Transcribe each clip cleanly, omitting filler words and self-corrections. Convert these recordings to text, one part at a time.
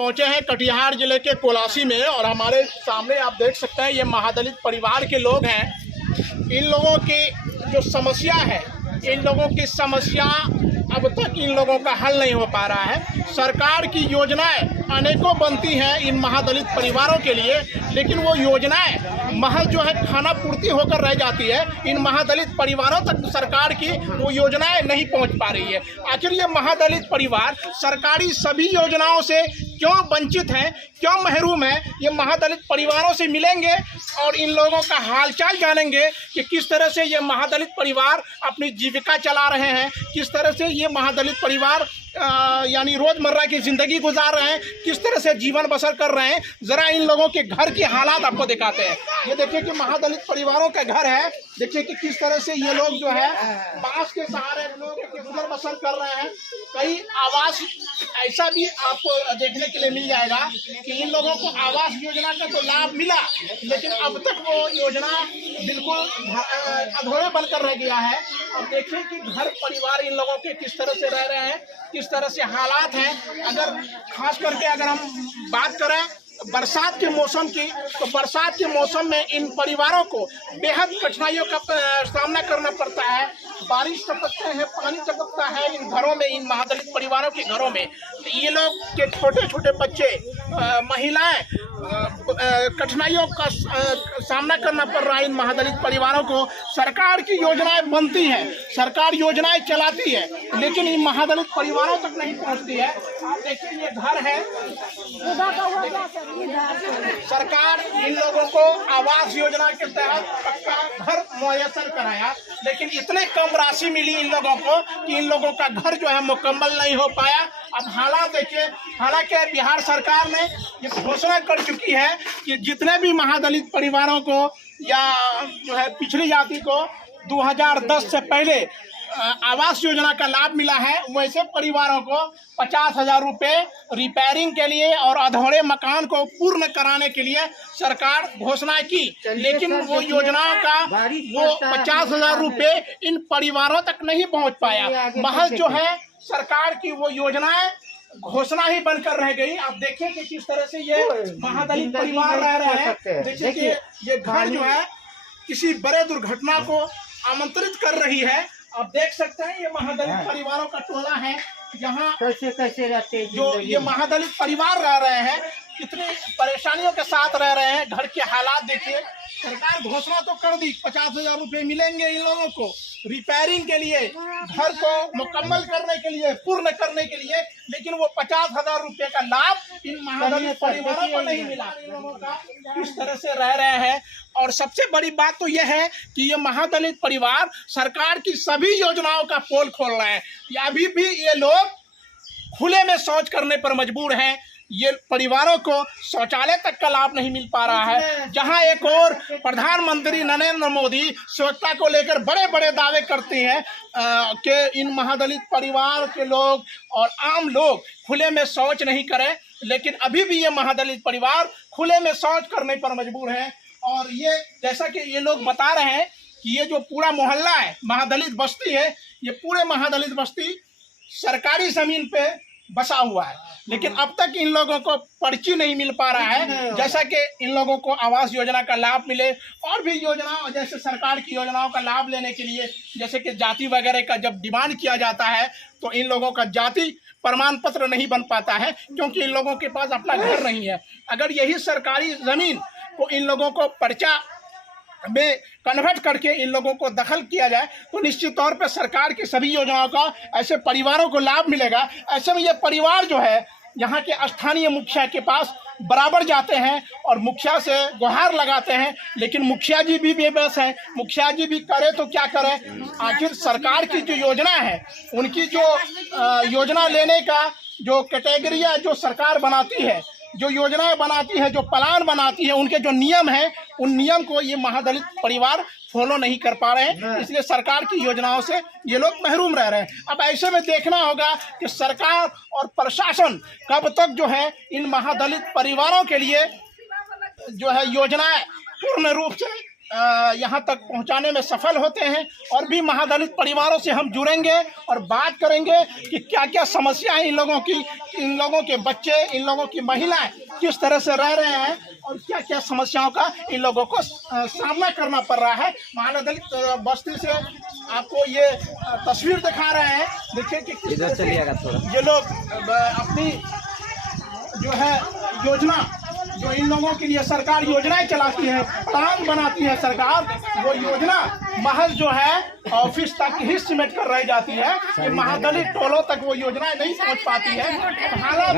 पहुंचे हैं कटिहार जिले के कोलासी में और हमारे सामने आप देख सकते हैं ये महादलित परिवार के लोग हैं। इन लोगों की जो समस्या है, इन लोगों की समस्या अब तक इन लोगों का हल नहीं हो पा रहा है। सरकार की योजनाएं अनेकों बनती हैं इन महादलित परिवारों के लिए, लेकिन वो योजनाएं महज जो है खाना पूर्ति होकर रह जाती है। इन महादलित परिवारों तक सरकार की वो योजनाएं नहीं पहुंच पा रही है। आखिर ये महादलित परिवार सरकारी सभी योजनाओं से क्यों वंचित हैं, क्यों महरूम हैं? ये महादलित परिवारों से मिलेंगे और इन लोगों का हालचाल जानेंगे कि किस तरह से ये महादलित परिवार अपनी जीविका चला रहे हैं, किस तरह से ये महादलित परिवार यानी रोज़मर्रा की ज़िंदगी गुजार रहे हैं, किस तरह से जीवन बसर कर रहे हैं। ज़रा इन लोगों के घर की हालात आपको दिखाते हैं। ये देखिए कि महादलित परिवारों का घर है। देखिए कि किस तरह से ये लोग जो है बांस के सहारे लोग गुजर बसर कर रहे हैं। कई आवास ऐसा भी आपको देखने के लिए मिल जाएगा कि इन लोगों को आवास योजना का तो लाभ मिला, लेकिन अब तक वो योजना बिल्कुल अधूरे बनकर रह गया है। अब देखिए कि घर परिवार इन लोगों के किस तरह से रह रहे हैं, किस तरह से हालात हैं। अगर खास करके अगर हम बात करें बरसात के मौसम की, तो बरसात के मौसम में इन परिवारों को बेहद कठिनाइयों का सामना करना पड़ता है। बारिश टपकते हैं, पानी टपकता है इन घरों में, इन महादलित परिवारों के घरों में। तो ये लोग के छोटे छोटे बच्चे, महिलाएं कठिनाइयों का सामना करना पड़ रहा है इन महादलित परिवारों को। सरकार की योजनाएं बनती हैं, सरकार योजनाएं चलाती है, लेकिन इन महादलित परिवारों तक नहीं पहुंचती है। आप देखिए ये घर है, सरकार इन लोगों को आवास योजना के तहत पक्का घर मुयस्सर कराया, लेकिन इतने कम राशि मिली इन लोगों को कि इन लोगों का घर जो है मुकम्मल नहीं हो पाया। अब हालात देखिए, हालांकि बिहार सरकार ने ये घोषणा कर चुकी है कि जितने भी महादलित परिवारों को या जो है पिछड़ी जाति को 2010 से पहले आवास योजना का लाभ मिला है, वैसे परिवारों को 50,000 रुपये रिपेयरिंग के लिए और अधूरे मकान को पूर्ण कराने के लिए सरकार घोषणा की, लेकिन वो योजनाओं का वो 50,000 रुपये इन परिवारों तक नहीं पहुंच पाया। महज जो है सरकार की वो योजनाएं घोषणा ही बनकर रह गई। आप देखिए कि किस तरह से ये महादलित परिवार रह रहे हैं। देखिए कि ये घर जो है किसी बड़े दुर्घटना को आमंत्रित कर रही है। आप देख सकते हैं ये महादलित परिवारों का टोला है, जहाँ कैसे रहते जो ये महादलित परिवार रह रहे हैं, कितनी परेशानियों के साथ रह रहे हैं। घर के हालात देखिए। सरकार घोषणा तो कर दी 50,000 रुपये मिलेंगे इन लोगों को रिपेयरिंग के लिए, घर को मुकम्मल करने के लिए, पूर्ण करने के लिए, लेकिन वो 50,000 रुपये का लाभ इन महादलित परिवारों को नहीं मिला। इन लोगों का किस तरह से रह रहे हैं। और सबसे बड़ी बात तो यह है कि ये महादलित परिवार सरकार की सभी योजनाओं का पोल खोल रहे हैं। अभी भी ये लोग खुले में शौच करने पर मजबूर हैं। ये परिवारों को शौचालय तक का लाभ नहीं मिल पा रहा है। जहां एक और प्रधानमंत्री नरेंद्र मोदी स्वच्छता को लेकर बड़े बड़े दावे करते हैं कि इन महादलित परिवार के लोग और आम लोग खुले में शौच नहीं करें, लेकिन अभी भी ये महादलित परिवार खुले में शौच करने पर मजबूर है। और ये जैसा कि ये लोग बता रहे हैं कि ये जो पूरा मोहल्ला है, महादलित बस्ती है, ये पूरे महादलित बस्ती सरकारी ज़मीन पे बसा हुआ है, लेकिन अब तक इन लोगों को पर्ची नहीं मिल पा रहा है। जैसा कि इन लोगों को आवास योजना का लाभ मिले और भी योजनाओं, जैसे सरकार की योजनाओं का लाभ लेने के लिए जैसे कि जाति वगैरह का जब डिमांड किया जाता है तो इन लोगों का जाति प्रमाण पत्र नहीं बन पाता है, क्योंकि इन लोगों के पास अपना घर नहीं है। अगर यही सरकारी ज़मीन को इन लोगों को पर्चा में कन्वर्ट करके इन लोगों को दखल किया जाए तो निश्चित तौर पर सरकार की सभी योजनाओं का ऐसे परिवारों को लाभ मिलेगा। ऐसे में ये परिवार जो है यहाँ के स्थानीय मुखिया के पास बराबर जाते हैं और मुखिया से गुहार लगाते हैं, लेकिन मुखिया जी भी बेबस हैं। मुखिया जी भी करे तो क्या करें। आखिर सरकार की जो योजना है, उनकी जो योजना लेने का जो कैटेगरिया जो सरकार बनाती है, जो योजनाएं बनाती है, जो प्लान बनाती है, उनके जो नियम हैं, उन नियम को ये महादलित परिवार फॉलो नहीं कर पा रहे हैं। इसलिए सरकार की योजनाओं से ये लोग महरूम रह रहे हैं। अब ऐसे में देखना होगा कि सरकार और प्रशासन कब तक जो है इन महादलित परिवारों के लिए जो है योजनाएं पूर्ण रूप से यहाँ तक पहुँचाने में सफल होते हैं। और भी महादलित परिवारों से हम जुड़ेंगे और बात करेंगे कि क्या क्या समस्या है इन लोगों की, इन लोगों के बच्चे, इन लोगों की महिलाएं किस तरह से रह रहे हैं और क्या क्या समस्याओं का इन लोगों को सामना करना पड़ रहा है। महादलित बस्ती से आपको ये तस्वीर दिखा रहे हैं। देखिए कि इधर चलिएगा थोड़ा। ये लोग अपनी जो है योजना, जो इन लोगों के लिए सरकार योजनाएं चलाती है, प्लान बनाती है सरकार, वो योजना महज जो है ऑफिस तक ही सिमट कर रह जाती है। ये महादलित टोलों तक वो योजनाएं नहीं पहुंच पाती है। हालात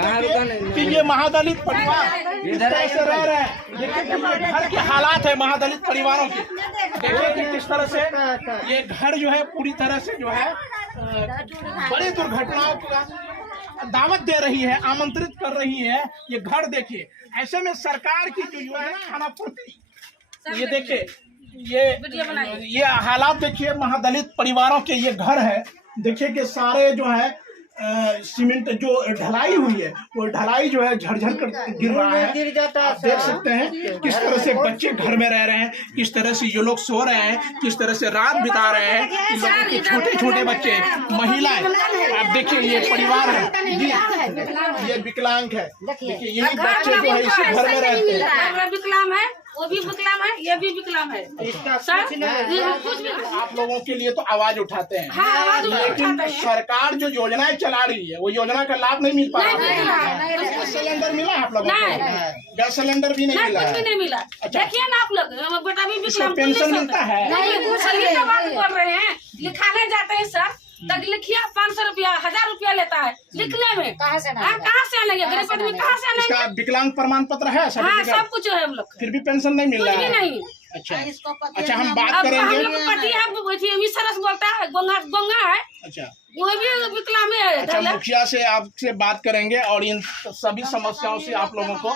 कि ये महादलित परिवार इस तरह से रह रहे हैं। देखिए कि ये घर के हालात है महादलित परिवारों के। देखिए कि किस तरह से ये घर जो है पूरी तरह से जो है बड़ी दुर्घटनाओं का दावत दे रही है, आमंत्रित कर रही है। ये घर देखिए, ऐसे में सरकार की जो योजना खाना पूर्ति, ये देखिए ये हालात देखिए महादलित परिवारों के। ये घर है, देखिए कि सारे जो है सीमेंट जो ढलाई हुई है वो ढलाई जो है झरझर कर गिर रहा है। आप देख सकते हैं किस तरह से बच्चे घर में रह रहे हैं, किस तरह से ये लोग सो रहे हैं, किस तरह से रात बिता रहे हैं। इन लोगों के छोटे छोटे बच्चे, महिलाएं, आप देखिए ये परिवार है, ये विकलांग है। देखिए यही बच्चे जो है इसी घर में रहते हैं। विकलांग है, वो भी विकलांग है, ये भी विकलांग है। आप लोगों के लिए तो आवाज उठाते हैं, हाँ, लेकिन सरकार जो योजनाएं चला रही है वो योजना का लाभ नहीं मिल पा रहा है। गैस सिलेंडर मिला आप लोगों को? गैस सिलेंडर भी नहीं मिला, कुछ भी नहीं मिला। देखिए ना आप लोग, बेटा भी विकलांग, पेंशन मिलता है नहीं बात कर रहे हैं। लिखाने जाते हैं सर, तक लिखिए 500 रुपया, 1000 रुपया लेता है लिखने में। कहाँ से आनेंगे गरीब आदमी, कहाँ से आनेंगे? इसका विकलांग प्रमाण पत्र है, हाँ, सब कुछ है हम लोग, फिर भी पेंशन नहीं मिल रहा है। नहीं। अच्छा हम बात करेंगे। हम लोग पति है, सरस बोलता है, गोंगा है। अच्छा, वो भी विकलांग है। अच्छा, मुखिया से आपसे बात करेंगे और इन सभी समस्याओं से आप लोगों को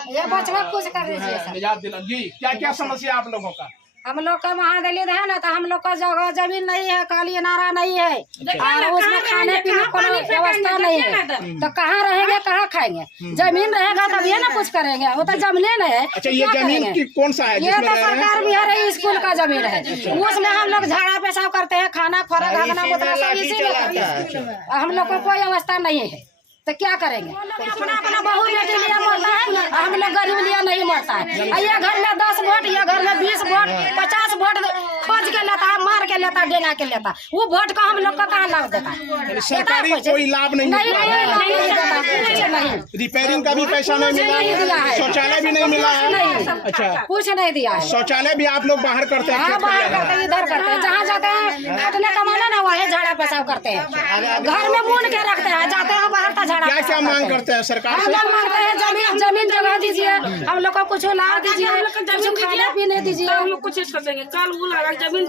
निजात दिला। जी, क्या क्या समस्या आप लोगों का? हम लोग का महादलित है ना, तो हम लोग का जगह जमीन नहीं है, काली नारा नहीं है और उसमें खाने पीने को व्यवस्था नहीं है। तो कहाँ रहेंगे, कहाँ खाएंगे? जमीन रहेगा तभी ना कुछ करेंगे, वो तो जमीन नहीं है। अच्छा, ये जमीन की कौन सा है? ये तो सरकार भी है, स्कूल का जमीन है, उसमें हम लोग झाड़ा पेशाब करते हैं, खाना खोरा भागना बोतला सब इसी में करते हैं। हम लोग को कोई व्यवस्था नहीं है, तो क्या करेंगे? अपना अपना बहू बेटी लिया मरता है, हम लोग गरीब लिया नहीं मरता है। ये घर में 10 वोट, ये घर में 20 वोट, 50 वोट खोज के लेता है, मार के लेता, डेंगा के लेता। वो वोट का हम लोग का कहाँ लाभ देता है? सरकारी कोई लाभ नहीं नहीं, रिपेयरिंग का भी पैसा नहीं मिला है, शौचालय भी नहीं मिला है। अच्छा, कुछ नहीं दिया है। शौचालय भी आप लोग बाहर करते हैं? हाँ, बाहर करते हैं, इधर करते हैं, जहाँ जाते हैं खटने कमाना ना वही झाड़ा पेशाब करते हैं, घर में मून के रखते हैं, जाते हैं बाहर का झाड़ा। क्या क्या मांग करते हैं सरकार से? हम मांगते हैं जमीन जगह दीजिए, हम लोग को कुछ लाभ दीजिए, कुछ खाने पीने दीजिए, हम लोग कुछ कर देंगे। कल जमीन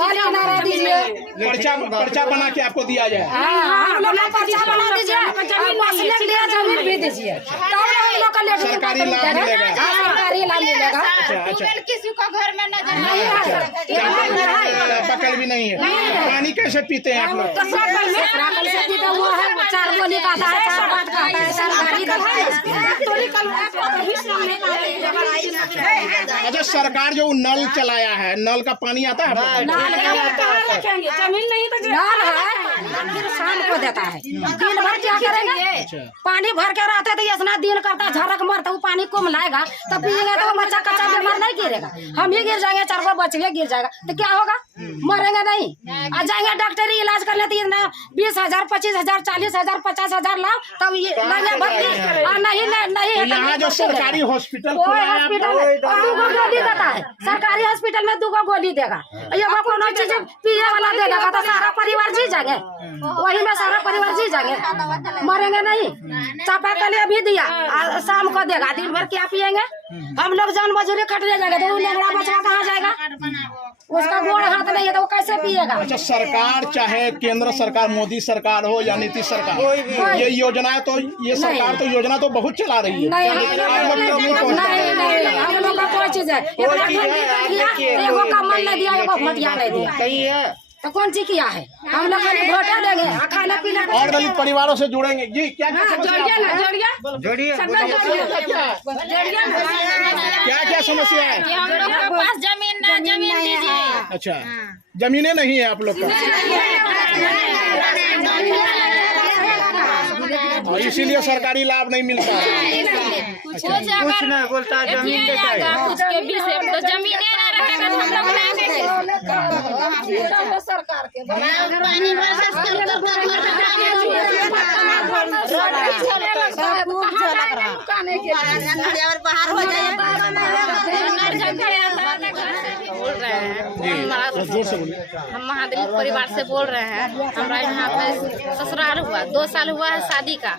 दीजिए, पर्चा बना के आपको दिया जाए। हम लोग को पर्चा बना दीजिए, जमीन भी दीजिए, तब हम लोग का सरकारी लाभ मिलेगा। सरकारी लाभ मिलेगा। अच्छा, किसी को घर में नहीं है, बकल भी नहीं है। पानी कैसे पीते हैं आप लोग? वो है 4 गोली का आता है, 4 बात का आता है, सरकारी का है। अच्छा, सरकार जो नल चलाया है, नल का पानी आता है? रखेंगे, जमीन नहीं तो नल है, शाम को देता है, दिन भर क्या करेंगे? पानी भर के रहते तो इतना दिन करता, झरक मरता, वो पानी कुम लाएगा तब पिएंगे तो बच्चा कच्चा बीमार नहीं गिरेगा, हम ही गिर जाएंगे, 4 बच्चे गिर जाएगा तो क्या होगा? मरेंगे नहीं। आ जाएंगे डॉक्टरी इलाज करने तो 20,000, 25,000, 40,000, 50,000 लाओ, तब ये लगे भर्ती। और नहीं यहाँ जो सरकारी हॉस्पिटल हॉस्पिटल 2 गोली देता है, सरकारी हॉस्पिटल में 2 गोली देगा, ये कोनो चीज पिए वाला देगा तो सारा परिवार जी जाएंगे, वही में सारा परिवार जी जाएंगे, मरेंगे नहीं। चापाकल भी दिया, शाम को देगा, दिन भर क्या पिएंगे? हम लोग जान मजूरी खटने जाएंगे तो लंगड़ा बच्चा कहाँ जाएगा? उसका गोड़ हाथ नहीं है तो वो कैसे पिएगा? अच्छा, सरकार चाहे केंद्र सरकार, मोदी सरकार हो या नीतीश सरकार, ये योजना तो ये सरकार तो योजना तो बहुत चला रही है, नहीं, हम लोग का कोई चीज है, एगो कमल नहीं दिया, एगो भटिया नहीं दिया, कहीं है तो कौन सी किया है? हम लोग खाली भोटा देंगे, खाना पीना। और दलित परिवारों से जुड़ेंगे। जी, क्या जोड़िए क्या क्या समस्या है? कि हम लोग के पास जमीन दीजिए। अच्छा, जमीनें नहीं है आप लोग को, और इसीलिए सरकारी लाभ नहीं मिलता है। कुछ नहीं बोलता जमीन कुछ के भी से तो जमीन नहीं रहेगा तो हम लोग नहीं देंगे। सरकार के बाहर हो जाए बोल रहे हैं हम महादेव परिवार से बोल रहे हैं। हमारा यहाँ पे ससुराल हुआ 2 साल हुआ है शादी का,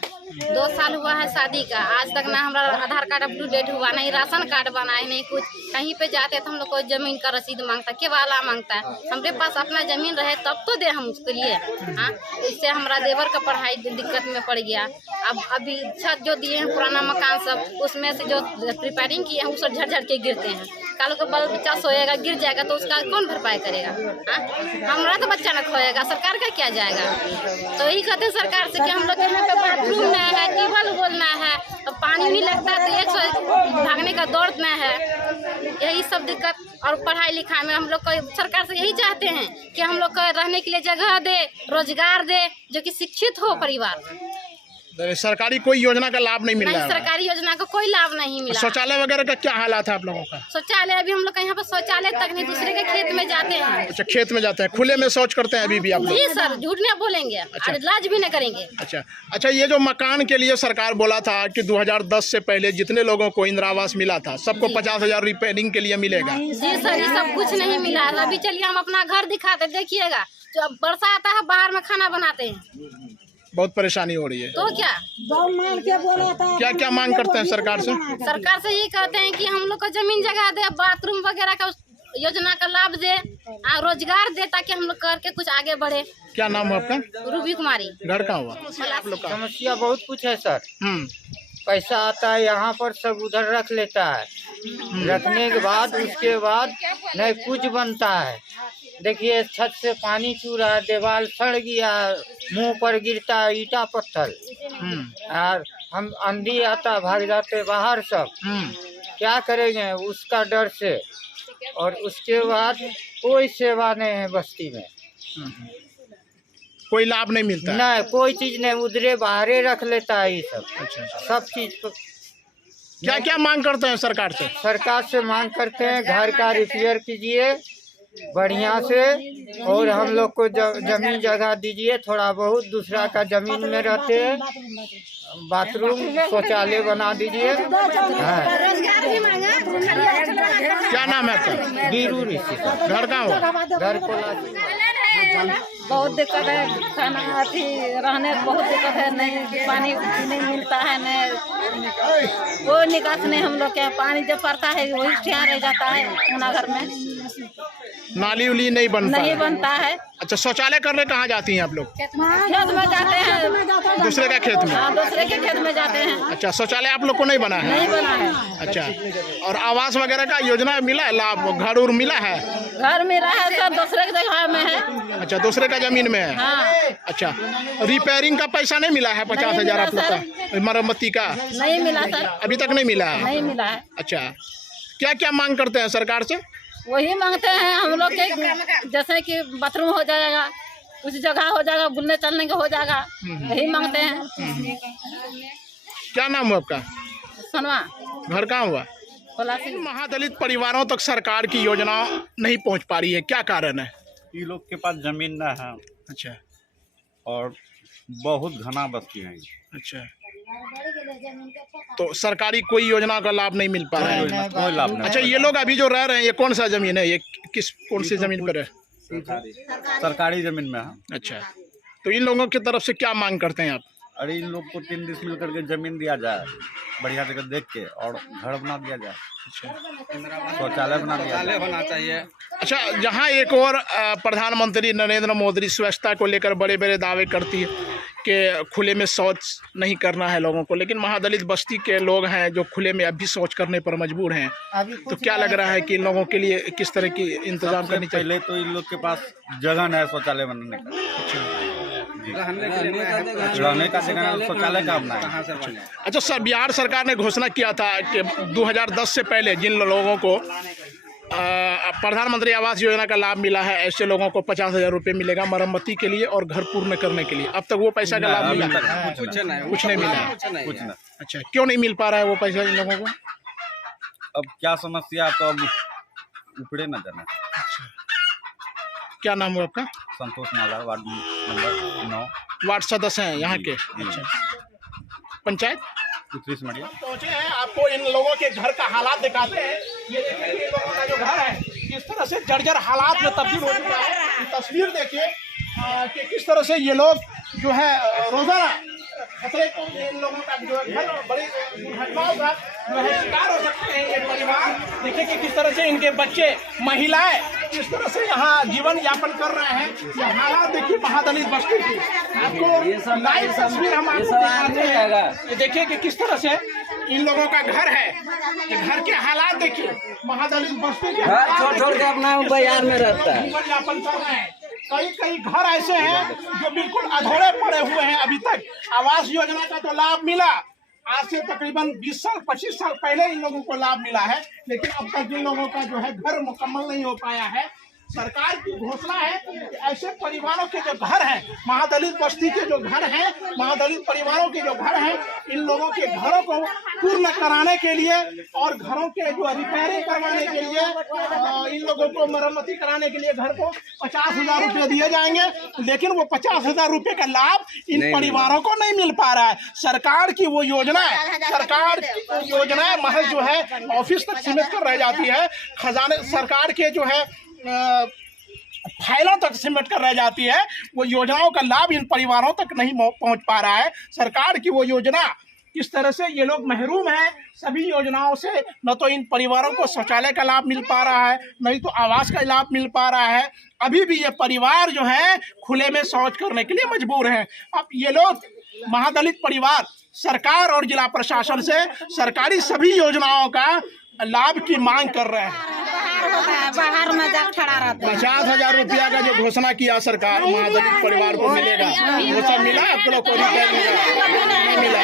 2 साल हुआ है शादी का। आज तक ना हमारा आधार कार्ड अपडेट हुआ, नहीं राशन कार्ड बना है, नहीं कुछ। कहीं पे जाते तो हम लोग को जमीन का रसीद मांगता है, केवाला मांगता है। हमारे पास अपना जमीन रहे तब तो दे हम उसके लिए। हाँ, इससे हमारा देवर का पढ़ाई दिक्कत में पड़ गया। अब अभी छत जो दिए हैं पुराना मकान सब, उसमें से जो रिपेयरिंग किए हैं उससे झड़ के गिरते हैं। कल को बाल बच्चा सोएगा गिर जाएगा तो उसका कौन भरपाई करेगा? हाँ, हमारा तो बच्चा न खोएगा, सरकार का क्या जाएगा? तो यही कहते हैं सरकार से कि हम लोग यहाँ पे बाथरूम नहीं है, टेबल बोलना है, तो पानी नहीं लगता है तो 100 भागने का दौड़ न है। यही सब दिक्कत। और पढ़ाई लिखाई में हम लोग को सरकार से यही चाहते हैं कि हम लोग को रहने के लिए जगह दे, रोजगार दे, जो कि शिक्षित हो परिवार। सरकारी कोई योजना का लाभ नहीं मिल रहा है? सरकारी योजना का कोई लाभ नहीं मिला। शौचालय वगैरह का क्या हालात है आप लोगों का? शौचालय अभी हम लोग का यहाँ पर शौचालय तक नहीं, दूसरे के खेत में जाते हैं। अच्छा, खेत में जाते हैं, खुले में शौच करते हैं अभी भी आप लोग? जी सर, झूठ नहीं बोलेंगे। अच्छा। लाज भी नहीं करेंगे। अच्छा, ये जो मकान के लिए सरकार बोला था कि 2010 से पहले जितने लोगों को इंदिरा आवास मिला था सबको 50,000 रिपेयरिंग के लिए मिलेगा? जी सर, ये सब कुछ नहीं मिला। अभी चलिए हम अपना घर दिखाते, देखिएगा जब वर्षा आता है बाहर में खाना बनाते हैं, बहुत परेशानी हो रही है। तो क्या क्या क्या मांग करते हैं सरकार से? सरकार से ये कहते हैं कि हम लोग को जमीन जगह दे, बाथरूम वगैरह का योजना का लाभ दे, रोजगार दे, ताकि हम लोग करके कुछ आगे बढ़े। क्या नाम है आपका? रूबी कुमारी। घर कहाँ हुआ आप लोग का? समस्या बहुत कुछ है सर। पैसा आता है यहाँ पर, सब उधर रख लेता है। रखने के बाद उसके बाद नहीं कुछ बनता है। देखिए छत से पानी चू रहा है, दीवार सड़ गया, मुंह पर गिरता है ईटा पत्थर। और हम आंधी आता भाग जाते बाहर सब। क्या करेंगे उसका डर से। और उसके बाद कोई सेवा नहीं है बस्ती में, कोई लाभ नहीं मिलता? नहीं, कोई चीज नहीं, उधरे बाहरे रख लेता है ये सब। अच्छा, सब चीज। क्या क्या मांग करते हैं सरकार से? सरकार से मांग करते हैं घर का रिपेयर कीजिए बढ़िया से, और हम लोग को जमीन जगह दीजिए थोड़ा बहुत। दूसरा का जमीन में रहते हैं, बाथरूम शौचालय बना दीजिए। क्या नाम है आपका? बीरू ऋषि। घर कहाँ हुआ? घर को बहुत दिक्कत है, खाना अथी रहने बहुत दिक्कत है, नहीं पानी नहीं मिलता है, नहीं कोई निकास नहीं। हम लोग के पानी जब पड़ता है वही ठिया रह जाता है अपना घर में, नाली उली नहीं बनता है। अच्छा, शौचालय करने कहाँ जाती हैं आप लोग? खेत में जाते हैं, दूसरे का खेत में? हाँ, दूसरे के खेत में जाते हैं। अच्छा, शौचालय आप लोग को नहीं बना है? नहीं बना है। अच्छा, और आवास वगैरह का योजना मिला है लाभ? घर उर मिला है? घर मिला है सर, दूसरे की जगह में है। अच्छा, दूसरे का जमीन में है? हाँ। अच्छा, रिपेयरिंग का पैसा नहीं मिला है? 50,000 आप लोग का मरम्मती का नहीं मिला सर, अभी तक नहीं मिला है? नहीं मिला है। अच्छा, क्या क्या मांग करते हैं सरकार से? वही मांगते हैं हम लोग के, जैसे कि बाथरूम हो जाएगा, कुछ जगह हो जाएगा, बुलने चलने का हो जाएगा, यही मांगते हैं। क्या नाम है आपका? सनवा। घर कहाँ हुआ? महादलित परिवारों तक सरकार की योजना नहीं पहुंच पा रही है, क्या कारण है? ये लोग के पास जमीन न है। अच्छा, और बहुत घना बस्ती है। अच्छा, तो सरकारी कोई योजना का लाभ नहीं मिल पा रहा है? कोई लाभ नहीं। अच्छा, ये लोग अभी जो रह रहे हैं ये कौन सा जमीन है? ये कौन सी जमीन पर है? सरकारी जमीन में है। अच्छा, तो इन लोगों की तरफ से क्या मांग करते हैं आप? अरे इन लोग को 3 डिसमिल करके जमीन दिया जाए, बढ़िया जगह देख के, और घर बना दिया जाए, शौचालय बना दिया जाए, होना चाहिए। अच्छा, जहां एक और प्रधानमंत्री नरेंद्र मोदी स्वच्छता को लेकर बड़े बड़े दावे करती है कि खुले में शौच नहीं करना है लोगों को, लेकिन महादलित बस्ती के लोग हैं जो खुले में अभी शौच करने पर मजबूर हैं, तो क्या लग रहा है कि इन लोगों के लिए किस तरह की इंतजाम करनी चाहिए? पहले तो इन लोग के पास जगह है शौचालय बनाने का। अच्छा, रहने का जगह शौचालय का अपना है। अच्छा सर, बिहार सरकार ने घोषणा किया था कि 2010 से पहले जिन लोगों को प्रधानमंत्री आवास योजना का लाभ मिला है, ऐसे लोगों को 50,000 रुपये मिलेगा मरम्मती के लिए और घर पूर्ण करने के लिए। अब तक वो पैसा का लाभ मिला कुछ नहीं मिला है। कुछ नहीं। अच्छा, क्यों नहीं मिल पा रहा है वो पैसा इन लोगों को? अब क्या समस्या, तो अब उपड़े न जाना। क्या नाम है आपका? संतोष नाला, वार्ड नंबर 9, वार्ड सदस्य हैं यहाँ के। अच्छा, पंचायत उत्तरी सिमरिया। पहुंचे हैं, आपको इन लोगों के घर का हालात दिखाते हैं। ये देखिए कि इन लोगों का जो घर है किस तरह से जर्जर हालात में तब्दील हो चुका है। तस्वीर देखिए कि किस तरह से ये लोग जो है रोजाना खतरे को, इन लोगों का जो है घर बड़ी दुर्घटनाओं का जो है शिकार हो सकते हैं ये परिवार। देखिए कि किस तरह से इनके बच्चे, महिलाएं किस तरह से यहाँ जीवन यापन कर रहे हैं। ये हालात देखिए महादलित बस्ती की, आपको लाइव तस्वीर हम आपको दिखाते हैं। ये देखिए कि किस तरह से इन लोगों का घर है, ये घर के हालात देखिए, महादलित बस्ती के छोड़ के अपना बाजार में रहता है, जीवन यापन कर रहे हैं। कई घर ऐसे हैं जो बिल्कुल अधूरे पड़े हुए हैं। अभी तक आवास योजना का तो लाभ मिला, आज से तकरीबन 20 साल 25 साल पहले इन लोगों को लाभ मिला है, लेकिन अब तक इन लोगों का जो है घर मुकम्मल नहीं हो पाया है। सरकार की घोषणा है कि ऐसे परिवारों के जो घर हैं, महादलित बस्ती के जो घर हैं, महादलित परिवारों के जो घर हैं, इन लोगों के घरों को पूर्ण कराने के लिए और घरों के जो रिपेयरिंग करवाने के लिए, इन लोगों को मरम्मती कराने के लिए घर को 50,000 रुपये दिए जाएंगे। लेकिन वो 50,000 रुपये का लाभ इन परिवारों को नहीं मिल पा रहा है। सरकार की वो योजना है, सरकार की योजना महज जो है ऑफिस तक सीमित कर रह जाती है, खजाने सरकार के जो है फाइलों तक सिमट कर रह जाती है। वो योजनाओं का लाभ इन परिवारों तक नहीं पहुंच पा रहा है। सरकार की वो योजना, किस तरह से ये लोग महरूम हैं सभी योजनाओं से। न तो इन परिवारों को शौचालय का लाभ मिल पा रहा है, नहीं तो आवास का लाभ मिल पा रहा है। अभी भी ये परिवार जो है खुले में शौच करने के लिए मजबूर हैं। अब ये लोग महादलित परिवार सरकार और जिला प्रशासन से सरकारी सभी योजनाओं का लाभ की मांग कर रहे हैं। बाहर में जा खड़ा रहता है। 50,000 रुपया का जो घोषणा किया सरकार महादलित परिवार को मिलेगा, वो सब मिला आपको लोग को? नहीं मिला।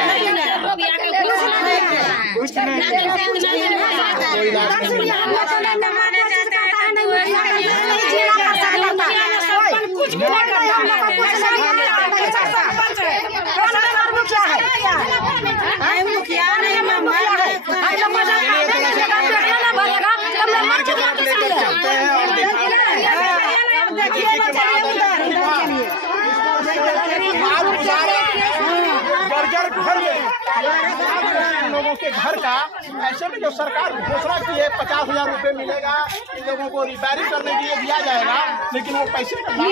चलते हैं और जर्जर घर में लोगों के घर का, ऐसे में जो सरकार घोषणा की है 50,000 रुपये मिलेगा, इन लोगों को रिपेयरिंग करने के लिए दिया जाएगा, लेकिन वो पैसे का लाभ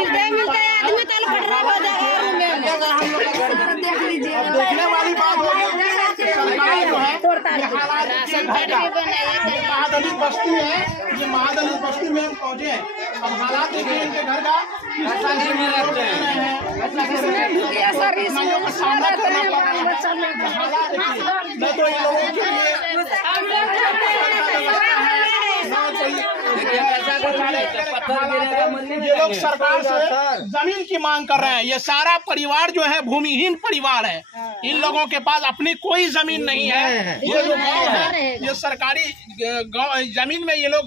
देखने वाली बात होगी। सरकार जो है महादलित बस्ती है, ये महादलित बस्ती में हम पहुंचे हैं। अब हालात देखिए इनके घर का, सामना करना पड़ रहा है। हालात देखिए, मैं तो इन लोगों के लिए ये लोग सरकार से जमीन की मांग कर रहे हैं। ये सारा परिवार जो है भूमिहीन परिवार है, इन लोगों के पास अपनी कोई जमीन नहीं है। ये जो गांव है, ये सरकारी जमीन में ये लोग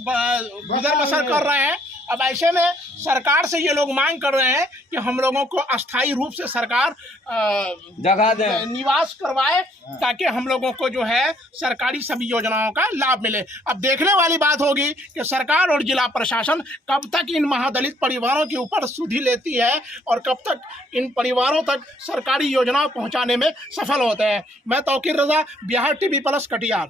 गुजर बसर कर रहे हैं। अब ऐसे में सरकार से ये लोग मांग कर रहे हैं कि हम लोगों को अस्थायी रूप से सरकार जगह दे, निवास करवाए, ताकि हम लोगों को जो है सरकारी सभी योजनाओं का लाभ मिले। अब देखने वाली बात होगी कि सरकार और जिला प्रशासन कब तक इन महादलित परिवारों के ऊपर सुधि लेती है और कब तक इन परिवारों तक सरकारी योजनाएं पहुंचाने में सफल होते हैं। मैं तौकीर रजा, बिहार TV+ कटिहार।